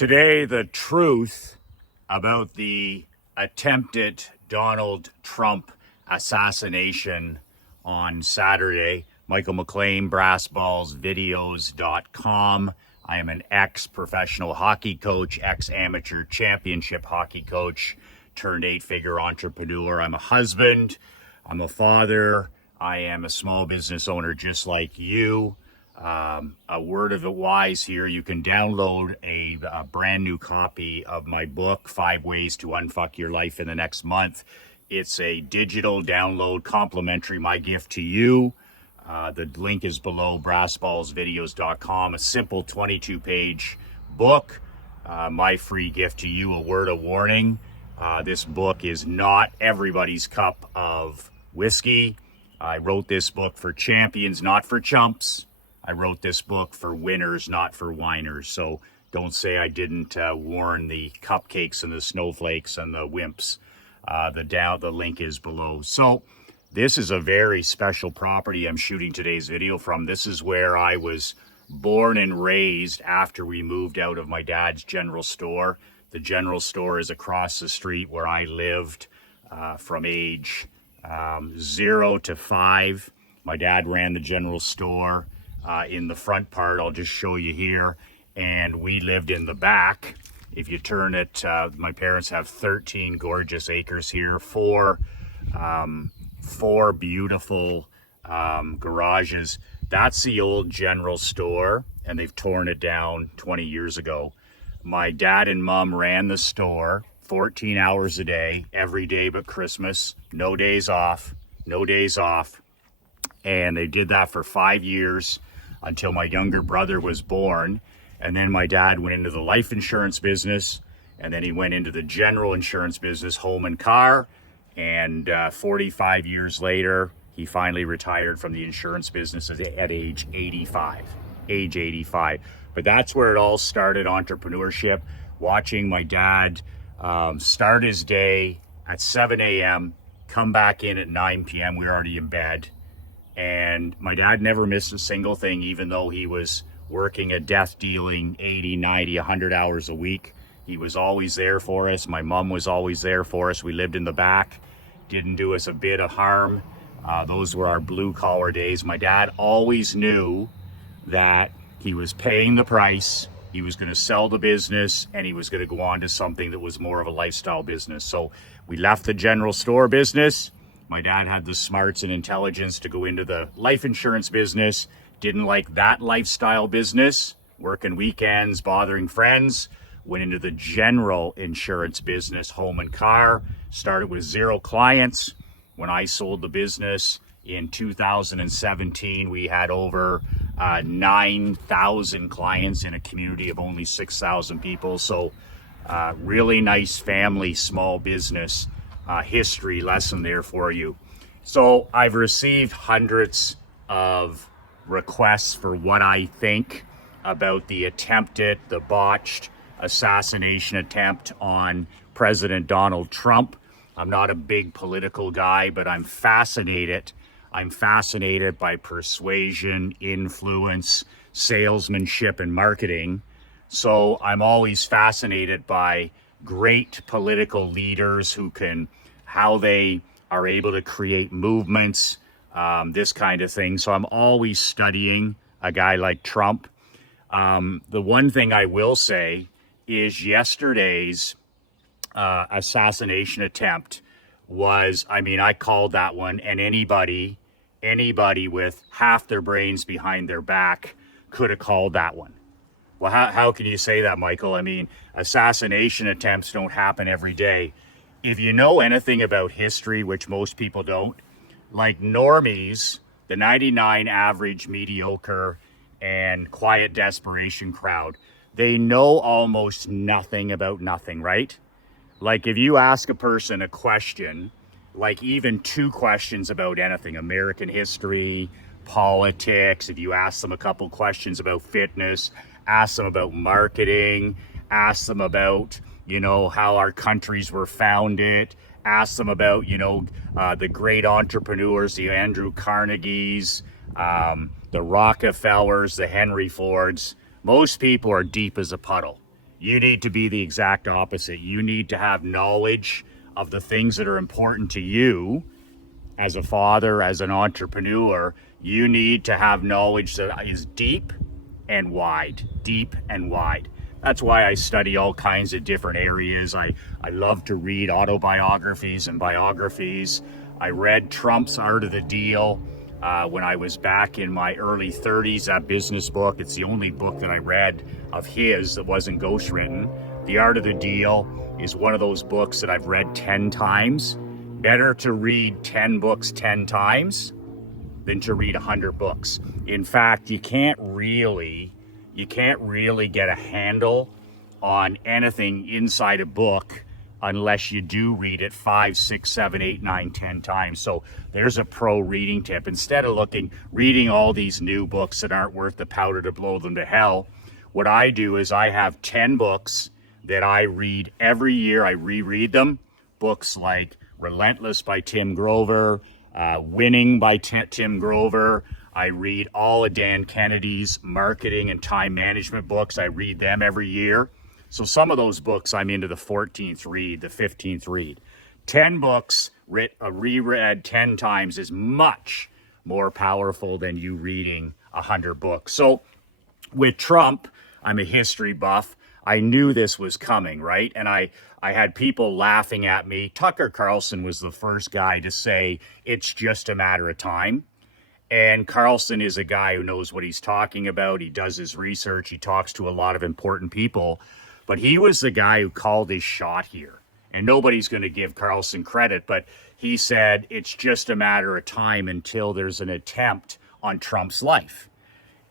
Today, the truth about the attempted Donald Trump assassination on Saturday. Michael McLean, brassballsvideos.com. I am an ex-professional hockey coach, ex-amateur championship hockey coach, turned 8-figure entrepreneur. I'm a husband, I'm a father, I am a small business owner just like you. A word of advice here, you can download a brand new copy of my book, 5 Ways to Unfuck Your Life in the Next Month. It's a digital download, complimentary, my gift to you. The link is below, brassballsvideos.com. A simple 22-page book. My free gift to you, a word of warning. This book is not everybody's cup of whiskey. I wrote this book for champions, not for chumps. I wrote this book for winners, not for whiners. So don't say I didn't warn the cupcakes and the snowflakes and the wimps. The link is below. So this is a very special property I'm shooting today's video from. This is where I was born and raised after we moved out of my dad's general store. The general store is across the street where I lived from age 0 to 5. My dad ran the general store. In the front part, I'll just show you here, and we lived in the back. If you turn it, my parents have 13 gorgeous acres here, four beautiful garages. That's the old general store, and they've torn it down 20 years ago. My dad and mom ran the store 14 hours a day, every day but Christmas, no days off, and they did that for 5 years. Until my younger brother was born. And then my dad went into the life insurance business, and then he went into the general insurance business, home and car. And 45 years later, he finally retired from the insurance business at age 85. But that's where it all started, entrepreneurship. Watching my dad start his day at 7 a.m., come back in at 9 p.m. We were already in bed. And my dad never missed a single thing, even though he was working a death dealing 80, 90, 100 hours a week. He was always there for us. My mom was always there for us. We lived in the back, didn't do us a bit of harm. Those were our blue collar days. My dad always knew that he was paying the price. He was going to sell the business, and he was going to go on to something that was more of a lifestyle business. So we left the general store business. My dad had the smarts and intelligence to go into the life insurance business. Didn't like that lifestyle business, working weekends, bothering friends. Went into the general insurance business, home and car. Started with 0 clients. When I sold the business in 2017, we had over 9,000 clients in a community of only 6,000 people. So really nice family, small business history lesson there for you. So I've received hundreds of requests for what I think about the botched assassination attempt on President Donald Trump. I'm not a big political guy, but I'm fascinated. I'm fascinated by persuasion, influence, salesmanship, and marketing. So I'm always fascinated by great political leaders how they are able to create movements, this kind of thing. So I'm always studying a guy like Trump. The one thing I will say is yesterday's assassination attempt was, I called that one, and anybody with half their brains behind their back could have called that one. Well, how can you say that, Michael? Assassination attempts don't happen every day. If you know anything about history, which most people don't, like normies, the 99 average, mediocre, and quiet desperation crowd, they know almost nothing about nothing, right? Like if you ask a person a question, like even 2 questions about anything, American history, politics, if you ask them a couple questions about fitness, ask them about marketing, ask them about, how our countries were founded, ask them about, the great entrepreneurs, the Andrew Carnegies, the Rockefellers, the Henry Fords. Most people are deep as a puddle. You need to be the exact opposite. You need to have knowledge of the things that are important to you as a father, as an entrepreneur. You need to have knowledge that is deep and wide, deep and wide. That's why I study all kinds of different areas. I love to read autobiographies and biographies. I read Trump's Art of the Deal when I was back in my early 30s, that business book. It's the only book that I read of his that wasn't ghostwritten. The Art of the Deal is one of those books that I've read 10 times. Better to read 10 books 10 times than to read 100 books. In fact, you can't really get a handle on anything inside a book unless you do read it 5, 6, 7, 8, 9, 10 times. So there's a pro reading tip. Instead of reading all these new books that aren't worth the powder to blow them to hell, what I do is I have 10 books that I read every year. I reread them. Books like Relentless by Tim Grover, Winning by Tim Grover. I read all of Dan Kennedy's marketing and time management books. I read them every year. So some of those books I'm into the 14th read, the 15th read. 10 books reread 10 times is much more powerful than you reading 100 books. So with Trump, I'm a history buff. I knew this was coming, right? And I had people laughing at me. Tucker Carlson was the first guy to say, it's just a matter of time. And Carlson is a guy who knows what he's talking about. He does his research. He talks to a lot of important people. But he was the guy who called his shot here. And nobody's going to give Carlson credit, but he said it's just a matter of time until there's an attempt on Trump's life.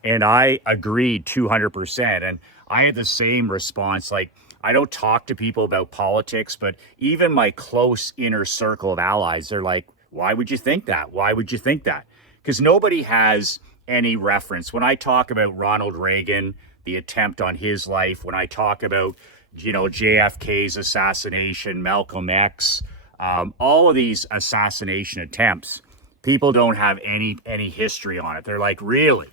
And I agreed 200%. And I had the same response. Like, I don't talk to people about politics, but even my close inner circle of allies, they're like, why would you think that? Why would you think that? Because nobody has any reference. When I talk about Ronald Reagan, the attempt on his life, when I talk about, JFK's assassination, Malcolm X, all of these assassination attempts, people don't have any history on it. They're like, really?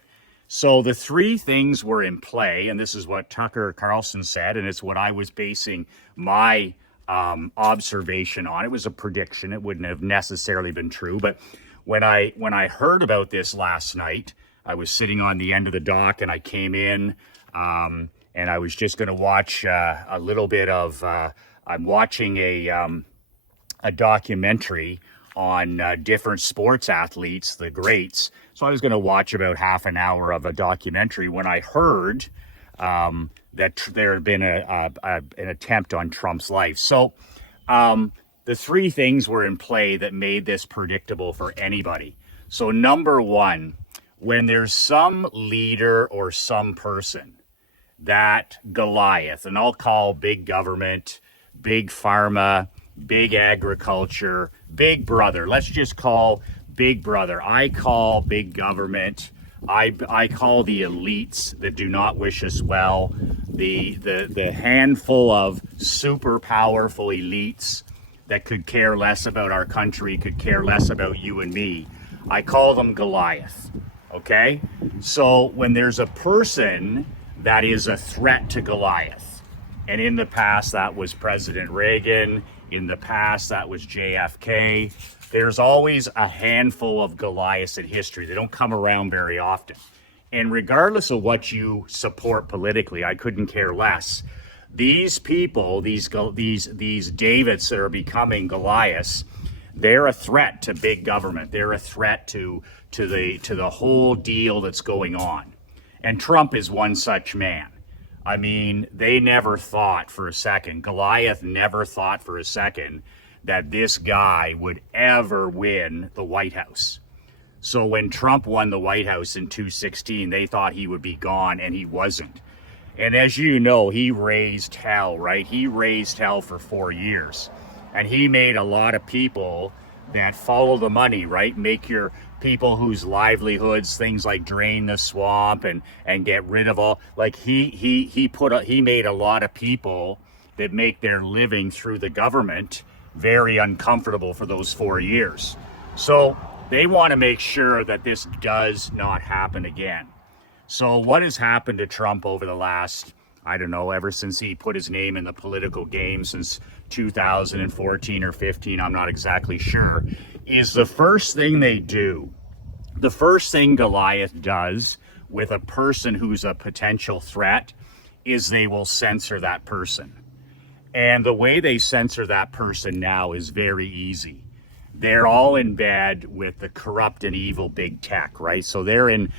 So the three things were in play, and this is what Tucker Carlson said, and it's what I was basing my observation on. It was a prediction. It wouldn't have necessarily been true, but when I heard about this last night, I was sitting on the end of the dock and I came in and I was just going to watch a little bit of, I'm watching a documentary on different sports athletes, the greats. So I was going to watch about half an hour of a documentary when I heard that there had been an attempt on Trump's life. So the three things were in play that made this predictable for anybody. So number one, when there's some leader or some person that Goliath, and I'll call big government, big pharma, big agriculture, big brother, let's just call big brother. I call big government, I call the elites that do not wish us well, the handful of super powerful elites that could care less about our country, could care less about you and me. I call them Goliath, okay? So when there's a person that is a threat to Goliath, and in the past that was President Reagan, in the past that was JFK, there's always a handful of Goliaths in history. They don't come around very often. And regardless of what you support politically, I couldn't care less. These people, these Davids that are becoming Goliaths, they're a threat to big government. They're a threat to the whole deal that's going on. And Trump is one such man. I mean, they never thought for a second, Goliath never thought for a second that this guy would ever win the White House. So when Trump won the White House in 2016, they thought he would be gone, and he wasn't. And as you know, he raised hell, right? He raised hell for 4 years. And he made a lot of people that follow the money, right? Make your people whose livelihoods, things like drain the swamp and get rid of all, like he made a lot of people that make their living through the government very uncomfortable for those 4 years. So they want to make sure that this does not happen again. So what has happened to Trump over the last, I don't know, ever since he put his name in the political game since 2014 or 15, I'm not exactly sure, is the first thing they do, the first thing Goliath does with a person who's a potential threat is they will censor that person. And the way they censor that person now is very easy. They're all in bed with the corrupt and evil big tech, right? So they're in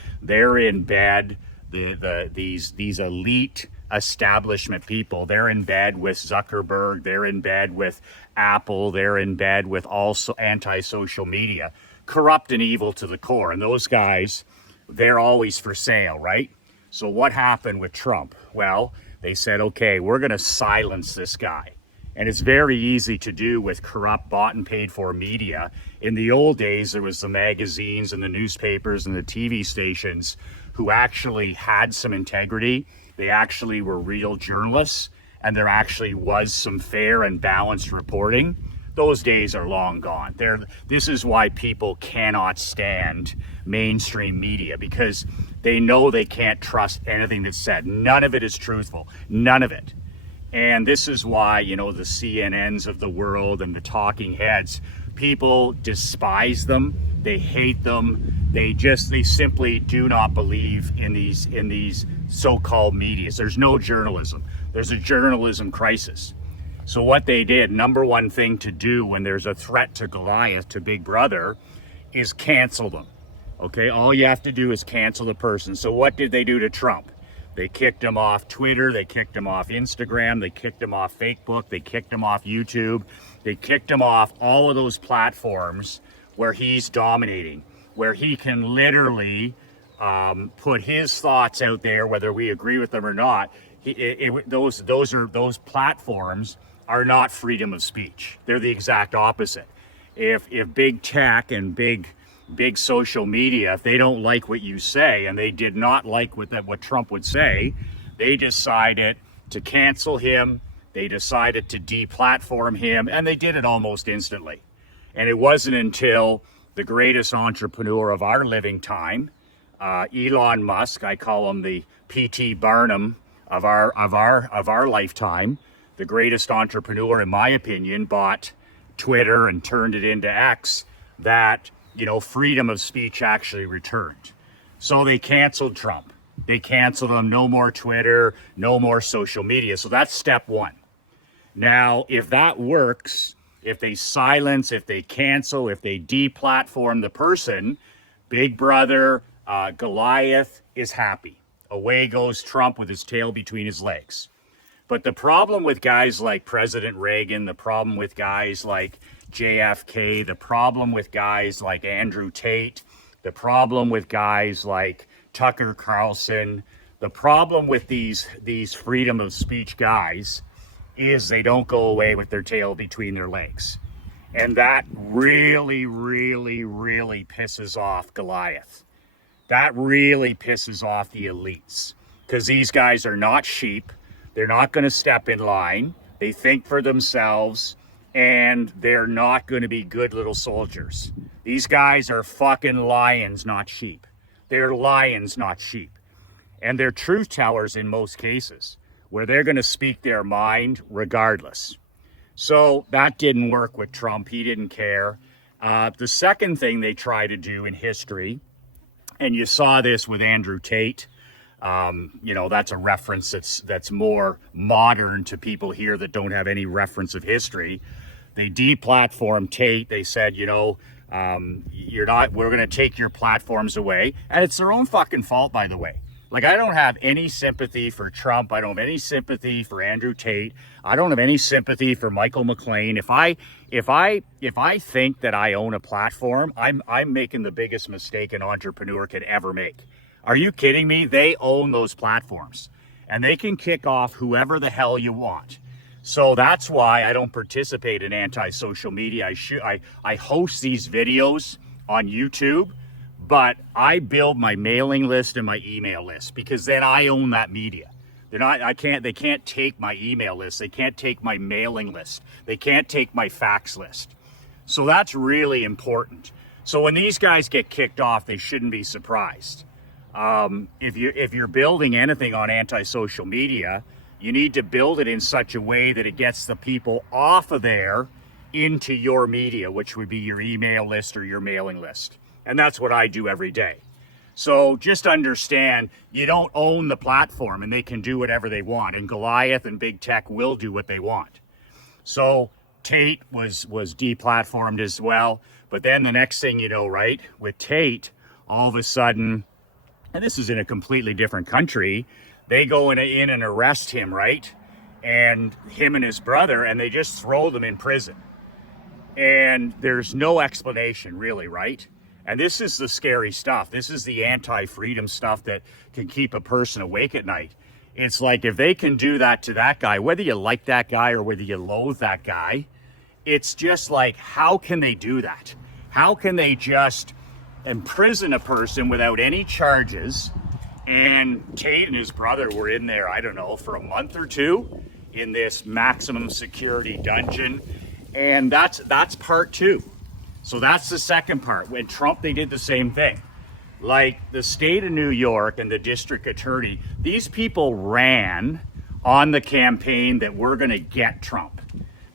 bed, these elite establishment people. They're in bed with Zuckerberg, they're in bed with Apple, they're in bed with also anti-social media, corrupt and evil to the core. And those guys, they're always for sale, right? So what happened with Trump? Well, they said, okay, we're going to silence this guy. And it's very easy to do with corrupt, bought and paid for media. In the old days, there was the magazines and the newspapers and the TV stations who actually had some integrity. They actually were real journalists, and there actually was some fair and balanced reporting. Those days are long gone. This is why people cannot stand mainstream media, because they know they can't trust anything that's said. None of it is truthful. None of it. And this is why, you know, the CNNs of the world and the talking heads, people despise them. They hate them. They simply do not believe in these so-called medias. There's no journalism. There's a journalism crisis. So what they did, number one thing to do when there's a threat to Goliath, to Big Brother, is cancel them. Okay, all you have to do is cancel the person. So what did they do to Trump? They kicked him off Twitter, they kicked him off Instagram, they kicked him off Facebook, they kicked him off YouTube, they kicked him off all of those platforms where he's dominating, where he can literally put his thoughts out there, whether we agree with them or not. Those platforms are not freedom of speech. They're the exact opposite. If big tech and big social media, if they don't like what you say, and they did not like what Trump would say, they decided to cancel him, they decided to deplatform him, and they did it almost instantly. And it wasn't until the greatest entrepreneur of our living time, Elon Musk, I call him the P.T. Barnum of our lifetime, the greatest entrepreneur in my opinion, bought Twitter and turned it into X, that, you know, freedom of speech actually returned. So they canceled Trump. They canceled him. No more Twitter, no more social media. So that's step one. Now, if that works, if they silence, if they cancel, if they deplatform the person, Big Brother, Goliath is happy. Away goes Trump with his tail between his legs. But the problem with guys like President Reagan, the problem with guys like JFK, the problem with guys like Andrew Tate, the problem with guys like Tucker Carlson, the problem with these freedom of speech guys is they don't go away with their tail between their legs. And that really, really, really pisses off Goliath. That really pisses off the elites, because these guys are not sheep. They're not going to step in line. They think for themselves, and they're not going to be good little soldiers. These guys are fucking lions, not sheep. They're lions, not sheep. And they're truth tellers in most cases, where they're going to speak their mind regardless. So that didn't work with Trump. He didn't care. The second thing they try to do in history, and you saw this with Andrew Tate, you know, that's a reference that's more modern to people here that don't have any reference of history. They deplatformed Tate. They said, you know, we're going to take your platforms away. And it's their own fucking fault, by the way. Like, I don't have any sympathy for Trump. I don't have any sympathy for Andrew Tate. I don't have any sympathy for Michael McLean. If I think that I own a platform, I'm making the biggest mistake an entrepreneur could ever make. Are you kidding me? They own those platforms, and they can kick off whoever the hell you want. So that's why I don't participate in anti-social media. I host these videos on YouTube, but I build my mailing list and my email list, because then I own that media. They can't take my email list. They can't take my mailing list. They can't take my fax list. So that's really important. So when these guys get kicked off, they shouldn't be surprised. If you're building anything on anti-social media, You need to build it in such a way that it gets the people off of there into your media, which would be your email list or your mailing list. And that's what I do every day. So just understand, you don't own the platform and they can do whatever they want. And Goliath and big tech will do what they want. So Tate was deplatformed as well. But then the next thing you know, right, with Tate, all of a sudden, and this is in a completely different country, they go in and arrest him, right? And him and his brother, and they just throw them in prison. And there's no explanation really, right? And this is the scary stuff. This is the anti-freedom stuff that can keep a person awake at night. It's like, if they can do that to that guy, whether you like that guy or whether you loathe that guy, it's just like, how can they do that? How can they just imprison a person without any charges? And Tate and his brother were in there, I don't know, for a month or two in this maximum security dungeon. And that's part two. So that's the second part. When Trump, they did the same thing. Like the state of New York and the district attorney, these people ran on the campaign that we're going to get Trump.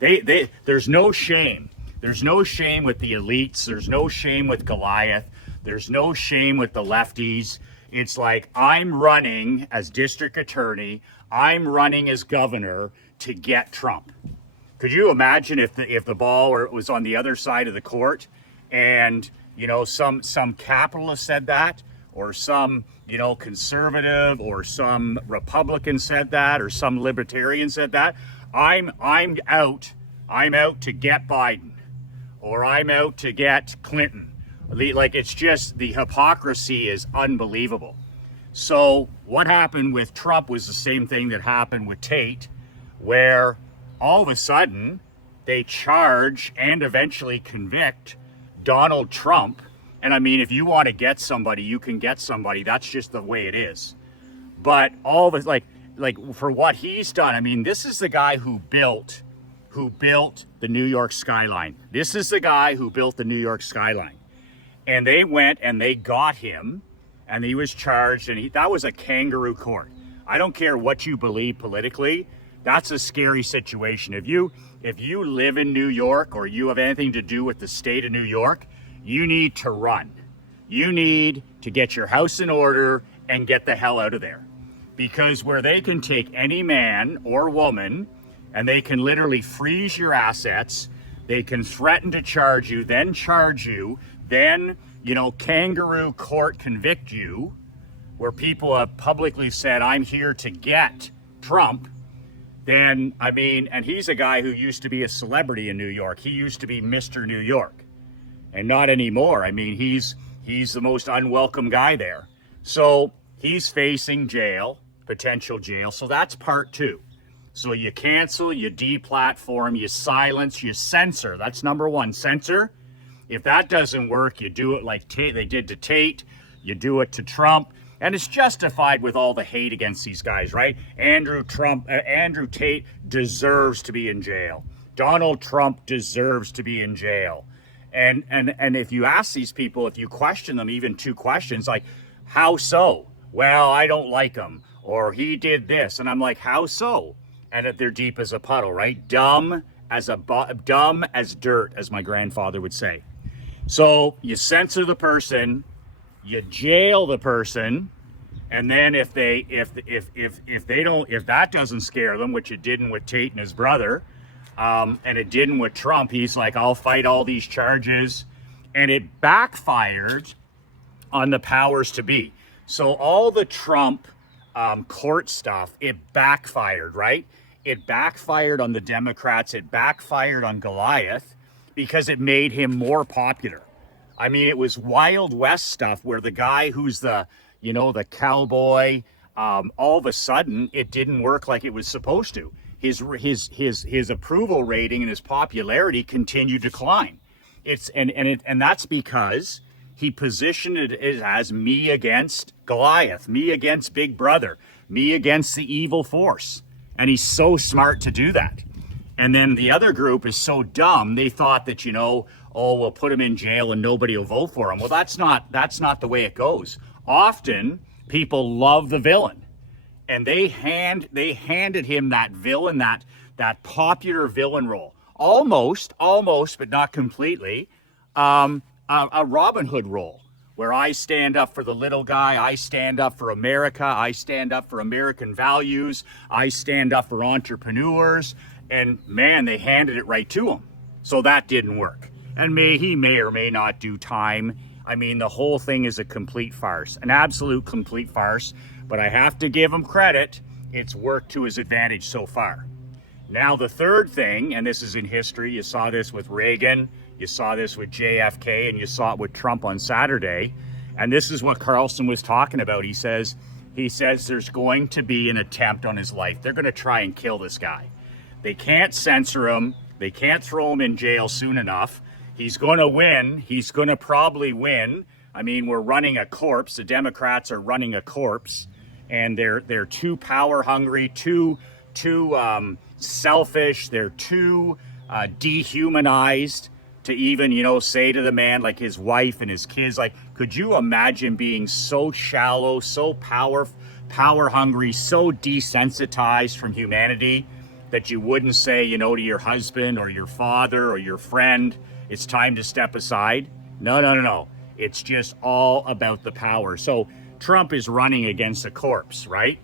There's no shame. There's no shame with the elites. There's no shame with Goliath. There's no shame with the lefties. It's like, I'm running as district attorney. I'm running as governor to get Trump. Could you imagine if the ball was on the other side of the court, and you know, some capitalist said that, or some, you know, conservative or some Republican said that, or some libertarian said that? I'm out to get Biden, or I'm out to get Clinton. Like, it's just, the hypocrisy is unbelievable. So what happened with Trump was the same thing that happened with Tate, where all of a sudden they charge and eventually convict Donald Trump. And I mean, if you want to get somebody, you can get somebody. That's just the way it is. But all of it, like for what he's done, I mean, this is the guy who built the New York skyline. This is the guy who built the New York skyline. And they went and they got him, and he was charged, and that was a kangaroo court. I don't care what you believe politically. That's a scary situation. If you live in New York, or you have anything to do with the state of New York, you need to run. You need to get your house in order and get the hell out of there. Because where they can take any man or woman and they can literally freeze your assets, they can threaten to charge you, then, you know, kangaroo court convict you, where people have publicly said, I'm here to get Trump. Then, I mean, and he's a guy who used to be a celebrity in New York. He used to be Mr. New York, and not anymore. I mean, he's the most unwelcome guy there. So he's facing jail, potential jail. So that's part two. So you cancel, you deplatform, you silence, you censor. That's number one, censor. If that doesn't work, you do it like they did to Tate. You do it to Trump. And it's justified with all the hate against these guys, right? Andrew Tate deserves to be in jail. Donald Trump deserves to be in jail. And if you ask these people, if you question them, even two questions, like, how so? Well, I don't like him, or he did this. And I'm like, how so? And they're deep as a puddle, right? Dumb as dirt, as my grandfather would say. So you censor the person, you jail the person, and then if that doesn't scare them, which it didn't with Tate and his brother, and it didn't with Trump, he's like, I'll fight all these charges, and it backfired on the powers to be. So all the Trump court stuff, it backfired, right? It backfired on the Democrats. It backfired on Goliath because it made him more popular. I mean, it was Wild West stuff where the guy who's the cowboy, all of a sudden it didn't work like it was supposed to. His approval rating and his popularity continued to climb. And that's because he positioned it as me against Goliath, me against Big Brother, me against the evil force. And he's so smart to do that. And then the other group is so dumb, they thought that, we'll put him in jail and nobody will vote for him. Well, that's not the way it goes. Often people love the villain. and they handed him that villain, that popular villain role, almost, but not completely, a Robin Hood role, where I stand up for the little guy, I stand up for America, I stand up for American values, I stand up for entrepreneurs, and man, they handed it right to him. So that didn't work. And he may or may not do time. I mean, the whole thing is a complete farce, an absolute complete farce, but I have to give him credit. It's worked to his advantage so far. Now, the third thing, and this is in history, you saw this with Reagan, you saw this with JFK, and you saw it with Trump on Saturday. And this is what Carlson was talking about. He says there's going to be an attempt on his life. They're going to try and kill this guy. They can't censor him. They can't throw him in jail soon enough. He's going to win. He's going to probably win. I mean, we're running a corpse. The Democrats are running a corpse, and they're too power hungry, too selfish. They're too dehumanized to even, say to the man, like his wife and his kids, like, could you imagine being so shallow, so power hungry, so desensitized from humanity that you wouldn't say, to your husband or your father or your friend, it's time to step aside? No. It's just all about the power. So Trump is running against a corpse, right?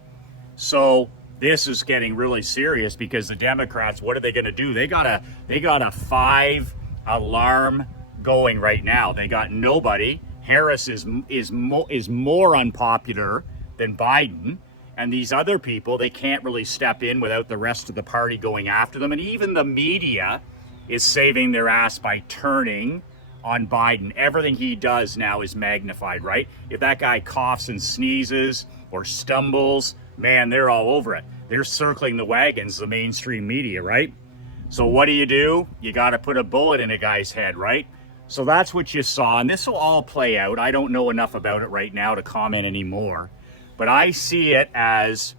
So this is getting really serious because the Democrats, what are they going to do? They got a 5-alarm going right now. They got nobody. Harris is more unpopular than Biden. And these other people, they can't really step in without the rest of the party going after them. And even the media is saving their ass by turning on Biden. Everything he does now is magnified, right? If that guy coughs and sneezes or stumbles, man, they're all over it. They're circling the wagons, the mainstream media, right? So what do? You got to put a bullet in a guy's head, right? So that's what you saw, and this will all play out. I don't know enough about it right now to comment anymore, but I see it as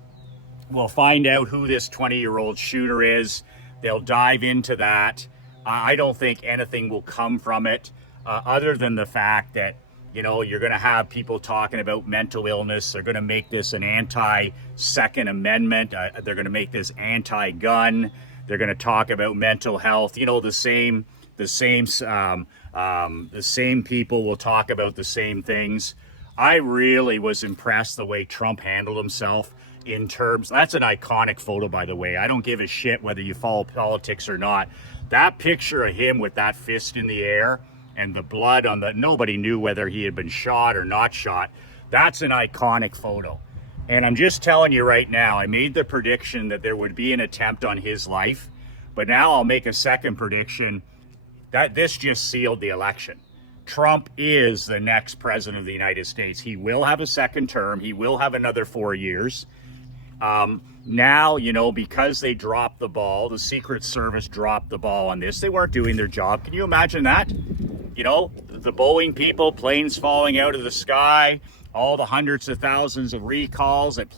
we'll find out who this 20-year-old shooter is. They'll dive into that. I don't think anything will come from it other than the fact that, you're going to have people talking about mental illness. They're going to make this an anti-Second Amendment. They're going to make this anti-gun. They're going to talk about mental health. The same people will talk about the same things. I really was impressed the way Trump handled himself in terms. That's an iconic photo, by the way. I don't give a shit whether you follow politics or not. That picture of him with that fist in the air and the blood on nobody knew whether he had been shot or not shot. That's an iconic photo. And I'm just telling you right now, I made the prediction that there would be an attempt on his life, but now I'll make a second prediction that this just sealed the election. Trump is the next president of the United States. He will have a second term. He will have another 4 years. Now, because they dropped the ball, the Secret Service dropped the ball on this. They weren't doing their job. Can you imagine that? The Boeing people, planes falling out of the sky, all the hundreds of thousands of recalls at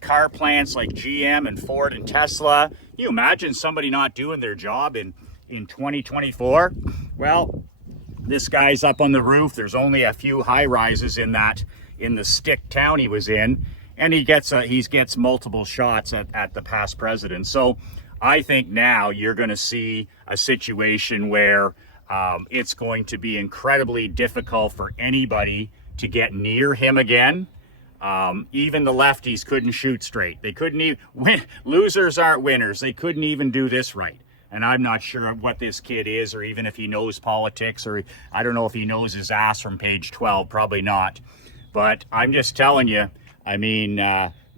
car plants like GM and Ford and Tesla. Can you imagine somebody not doing their job in 2024? Well, this guy's up on the roof. There's only a few high rises in the stick town he was in, and he gets multiple shots at the past president. So I think now you're going to see a situation where it's going to be incredibly difficult for anybody to get near him again. Even the lefties couldn't shoot straight. They couldn't even win. Losers aren't winners. They couldn't even do this right. And I'm not sure what this kid is, or even if he knows politics, or I don't know if he knows his ass from page 12. Probably not. But I'm just telling you, I mean,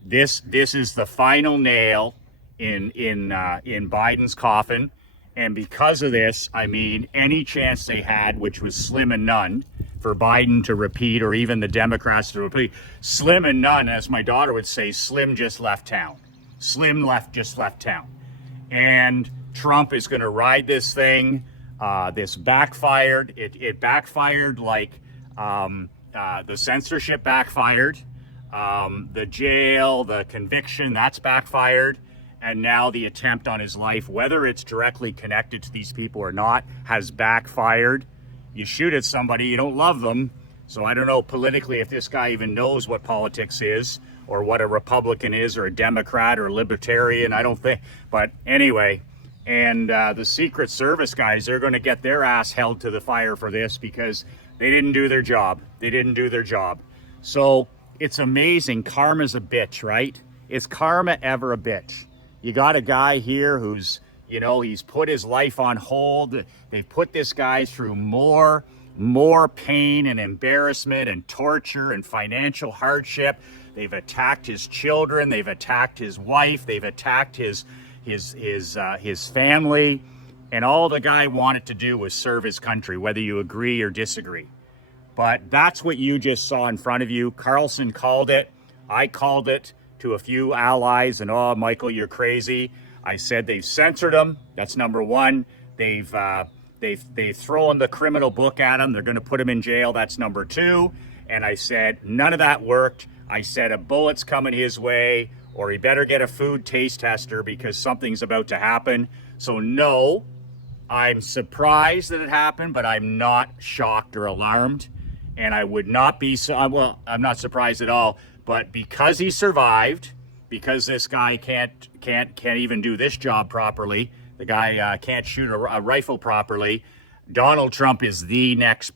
this is the final nail in Biden's coffin. And because of this, I mean, any chance they had, which was slim and none, for Biden to repeat, or even the Democrats to repeat, slim and none, as my daughter would say, Slim just left town. Slim just left town. And Trump is going to ride this thing. This backfired. It backfired like the censorship backfired. The jail, the conviction, that's backfired. And now the attempt on his life, whether it's directly connected to these people or not, has backfired. You shoot at somebody, you don't love them. So I don't know politically if this guy even knows what politics is, or what a Republican is, or a Democrat, or a Libertarian. I don't think. But anyway, and the Secret Service guys, they're going to get their ass held to the fire for this because they didn't do their job. They didn't do their job. So it's amazing. Karma's a bitch, right? Is karma ever a bitch? You got a guy here who's, you know, he's put his life on hold. They've put this guy through more pain and embarrassment and torture and financial hardship. They've attacked his children. They've attacked his wife. They've attacked his family. And all the guy wanted to do was serve his country, whether you agree or disagree. But that's what you just saw in front of you. Carlson called it. I called it to a few allies, and oh, Michael, you're crazy. I said they've censored him. That's number one. They've thrown the criminal book at him. They're going to put him in jail. That's number two. And I said none of that worked. I said a bullet's coming his way, or he better get a food taste tester because something's about to happen. So no, I'm surprised that it happened, but I'm not shocked or alarmed. And I would not be so, well, I'm not surprised at all. But because he survived, because this guy can't even do this job properly, the guy can't shoot a rifle properly, Donald Trump is the next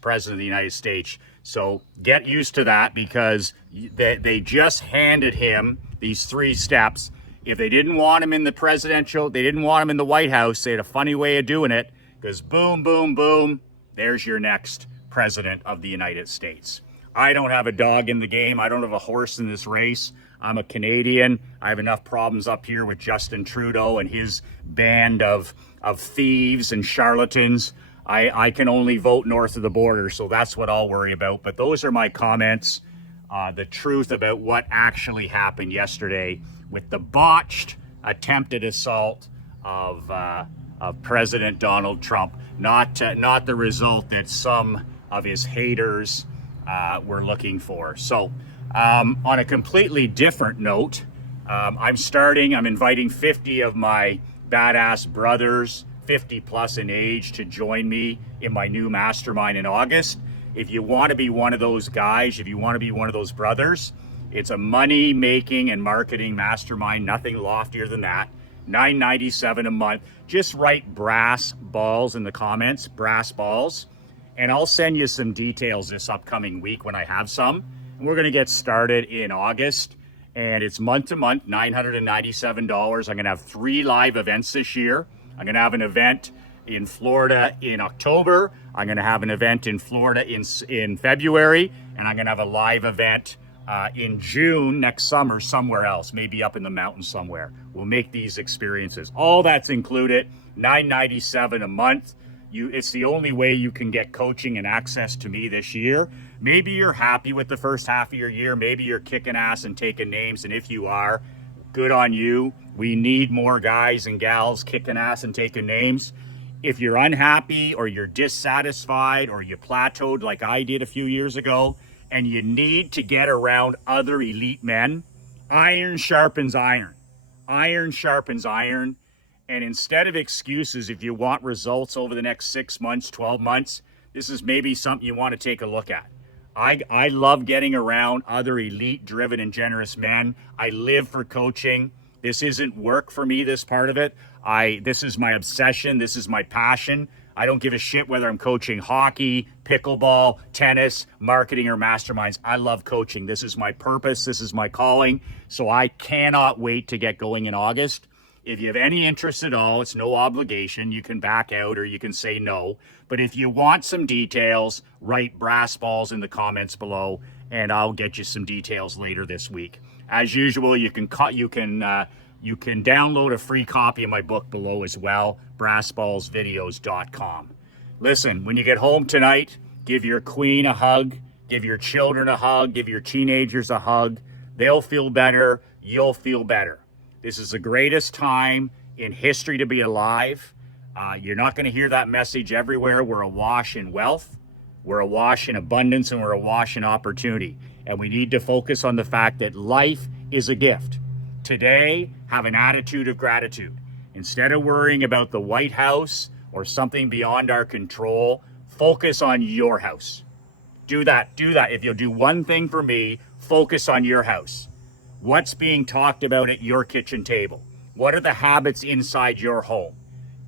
president of the United States. So get used to that, because they just handed him these 3 steps. If they didn't want him in the presidential, they didn't want him in the White House, they had a funny way of doing it, because boom, boom, boom, there's your next president of the United States. I don't have a dog in the game. I don't have a horse in this race. I'm a Canadian. I have enough problems up here with Justin Trudeau and his band of thieves and charlatans. I can only vote north of the border, so that's what I'll worry about. But those are my comments. The truth about what actually happened yesterday with the botched attempted assault of President Donald Trump, not the result that some of his haters we're looking for. So on a completely different note, I'm inviting 50 of my badass brothers, 50 plus in age, to join me in my new mastermind in August. If you want to be one of those guys, if you want to be one of those brothers, it's a money making and marketing mastermind, nothing loftier than that. $9.97 a month. Just write brass balls in the comments, brass balls. And I'll send you some details this upcoming week when I have some. And we're going to get started in August. And it's month to month, $997. I'm going to have 3 live events this year. I'm going to have an event in Florida in October. I'm going to have an event in Florida in February. And I'm going to have a live event in June next summer somewhere else, maybe up in the mountains somewhere. We'll make these experiences. All that's included, $997 a month. It's the only way you can get coaching and access to me this year. Maybe you're happy with the first half of your year. Maybe you're kicking ass and taking names. And if you are, good on you. We need more guys and gals kicking ass and taking names. If you're unhappy or you're dissatisfied or you plateaued like I did a few years ago, and you need to get around other elite men, iron sharpens iron. Iron sharpens iron. And instead of excuses, if you want results over the next 6 months, 12 months, this is maybe something you want to take a look at. I love getting around other elite, driven, and generous men. I live for coaching. This isn't work for me, this part of it. This is my obsession. This is my passion. I don't give a shit whether I'm coaching hockey, pickleball, tennis, marketing, or masterminds. I love coaching. This is my purpose. This is my calling. So I cannot wait to get going in August. If you have any interest at all, it's no obligation. You can back out or you can say no. But if you want some details, write brass balls in the comments below, and I'll get you some details later this week. As usual, you can download a free copy of my book below as well, brassballsvideos.com. Listen, when you get home tonight, give your queen a hug, give your children a hug, give your teenagers a hug. They'll feel better. You'll feel better. This is the greatest time in history to be alive. You're not going to hear that message everywhere. We're awash in wealth, we're awash in abundance, and we're awash in opportunity. And we need to focus on the fact that life is a gift. Today, have an attitude of gratitude. Instead of worrying about the White House or something beyond our control, focus on your house. Do that. If you'll do one thing for me, focus on your house. What's being talked about at your kitchen table? What are the habits inside your home?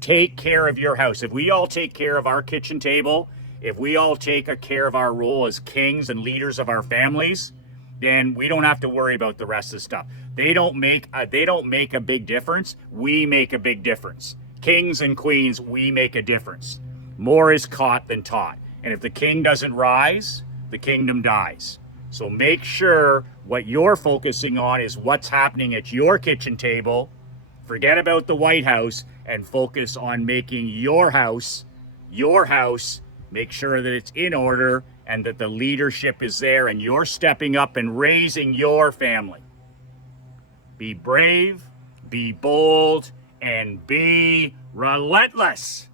Take care of your house. If we all take care of our kitchen table, if we all take care of our role as kings and leaders of our families, then we don't have to worry about the rest of the stuff. They don't make a big difference. We make a big difference. Kings and queens, we make a difference. More is caught than taught. And if the king doesn't rise, the kingdom dies. So make sure what you're focusing on is what's happening at your kitchen table. Forget about the White House and focus on making your house, make sure that it's in order and that the leadership is there and you're stepping up and raising your family. Be brave, be bold, and be relentless.